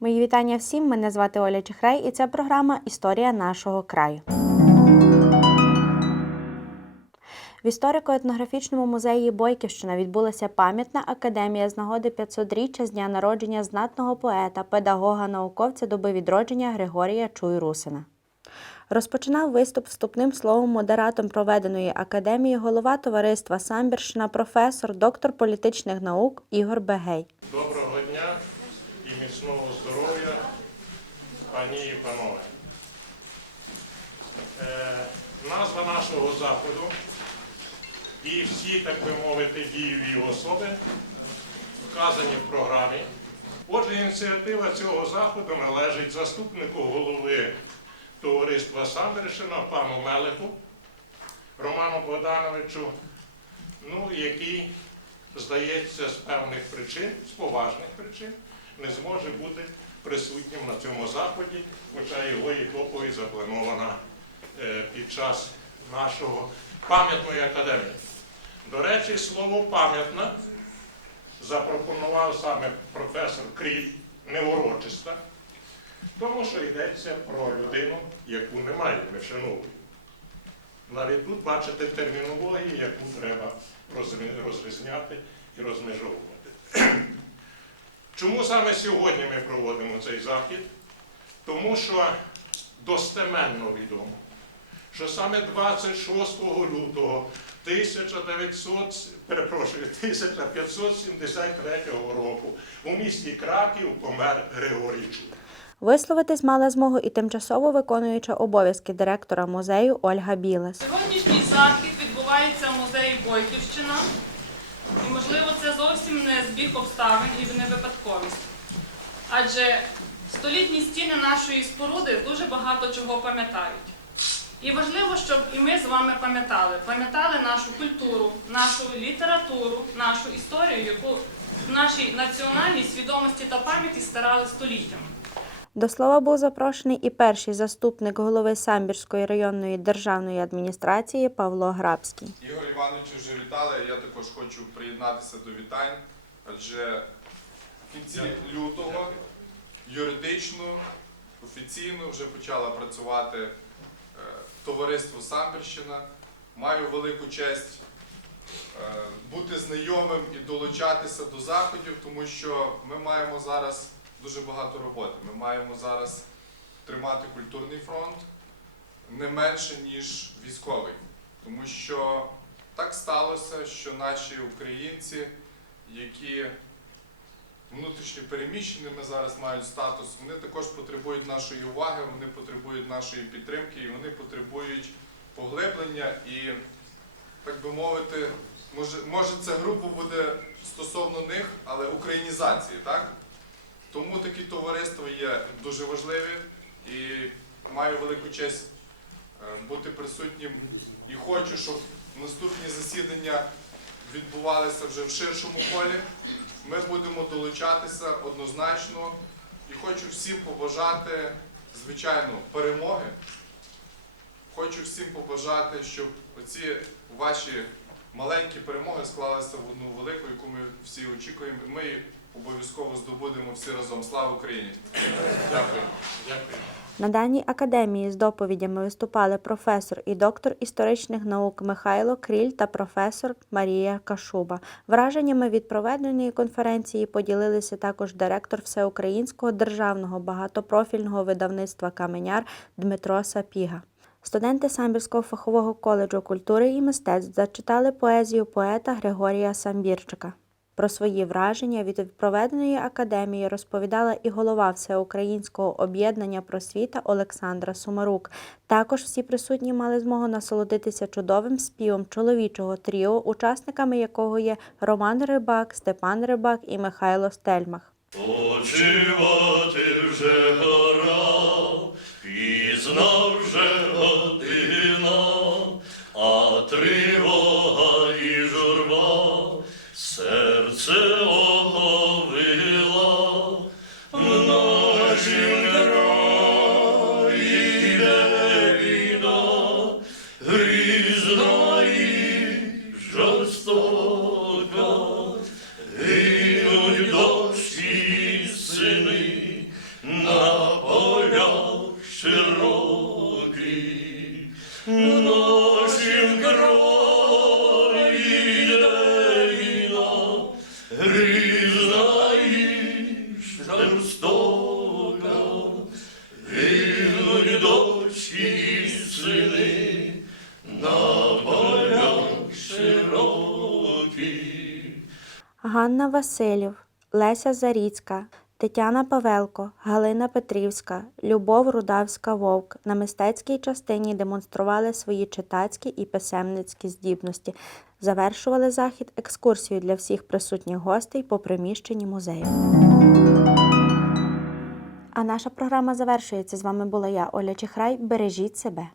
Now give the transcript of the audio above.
Мої вітання всім. Мене звати Оля Чехрей, і це програма Історія нашого краю. В історико-етнографічному музеї Бойківщина відбулася пам'ятна академія з нагоди 500-річчя з дня народження знатного поета, педагога, науковця доби відродження Григорія Чуй-Русина. Розпочинав виступ вступним словом модератом проведеної академії голова товариства Самбірщина, професор, доктор політичних наук Ігор Бегей. Доброго дня і міцного здоров'я, пані і панове. Е, назва нашого заходу і всі, так би мовити, дієві особи вказані в програмі. Отже, ініціатива цього заходу належить заступнику голови товариства Самбірщина пану Мелеху Роману Богдановичу, ну, який здається, з певних причин, з поважних причин, не зможе бути присутнім на цьому заході, хоча його і доповідь запланована е, під час нашого пам'ятної академії. До речі, слово пам'ятна запропонував саме професор Кріль, неурочиста, тому що йдеться про людину, яку немає, не вшановує. Навіть тут бачите термінологію, яку треба розрізняти і розмежовувати. Чому саме сьогодні ми проводимо цей захід? Тому що достеменно відомо, що саме 26 лютого 1900, перепрошую, 1573 року у місті Краків помер Григорій Чур. Висловитись мала змогу і тимчасово виконуюча обов'язки директора музею Ольга Білес. Сьогоднішній захід відбувається в музеї Бойківщина. І, можливо, це зовсім не збіг обставин і не випадковість. Адже столітні стіни нашої споруди дуже багато чого пам'ятають. І важливо, щоб і ми з вами пам'ятали, пам'ятали нашу культуру, нашу літературу, нашу історію, яку в нашій національній свідомості та пам'яті старали століттями. До слова був запрошений і перший заступник голови Самбірської районної державної адміністрації Павло Грабський. Ігор Іванович вже вітали. Я також хочу приєднатися до вітань, адже в кінці лютого юридично, офіційно вже почала працювати е, товариство Самбірщина. Маю велику честь е, бути знайомим і долучатися до заходів, тому що ми маємо зараз дуже багато роботи. Ми маємо зараз тримати культурний фронт не менше, ніж військовий. Тому що так сталося, що наші українці, які внутрішньо переміщеними зараз мають статус, вони також потребують нашої уваги, вони потребують нашої підтримки і вони потребують поглиблення і, так би мовити, може, може це грубо буде стосовно них, але українізації, так? Тому такі товариства є дуже важливі і маю велику честь е, бути присутнім і хочу, щоб наступні засідання відбувалися вже в ширшому колі. Ми будемо долучатися однозначно і хочу всім побажати, звичайно, перемоги. Хочу всім побажати, щоб оці ваші маленькі перемоги склалися в одну велику, яку ми всі очікуємо. Ми обов'язково здобудемо всі разом. Слава Україні! Дякую. На даній академії з доповідями виступали професор і доктор історичних наук Михайло Кріль та професор Марія Кашуба. Враженнями від проведеної конференції поділилися також директор Всеукраїнського державного багатопрофільного видавництва Каменяр Дмитро Сапіга. Студенти Самбірського фахового коледжу культури і мистецтв зачитали поезію поета Григорія Самбірчика. Про свої враження від проведеної академії розповідала і голова Всеукраїнського об'єднання просвіта Олександра Сумарук. Також всі присутні мали змогу насолодитися чудовим співом чоловічого тріо, учасниками якого є Роман Рибак, Степан Рибак і Михайло Стельмах. Почивати вже пора, пізна вже година, а тривога Христока, гинуть дочі і сини на полях широкі. Ганна Василів, Леся Заріцька, Тетяна Павелко, Галина Петрівська, Любов Рудавська Вовк на мистецькій частині демонстрували свої читацькі і писемницькі здібності. Завершували захід екскурсією для всіх присутніх гостей по приміщенні музею. А наша програма завершується. З вами була я, Оля Чехрай. Бережіть себе.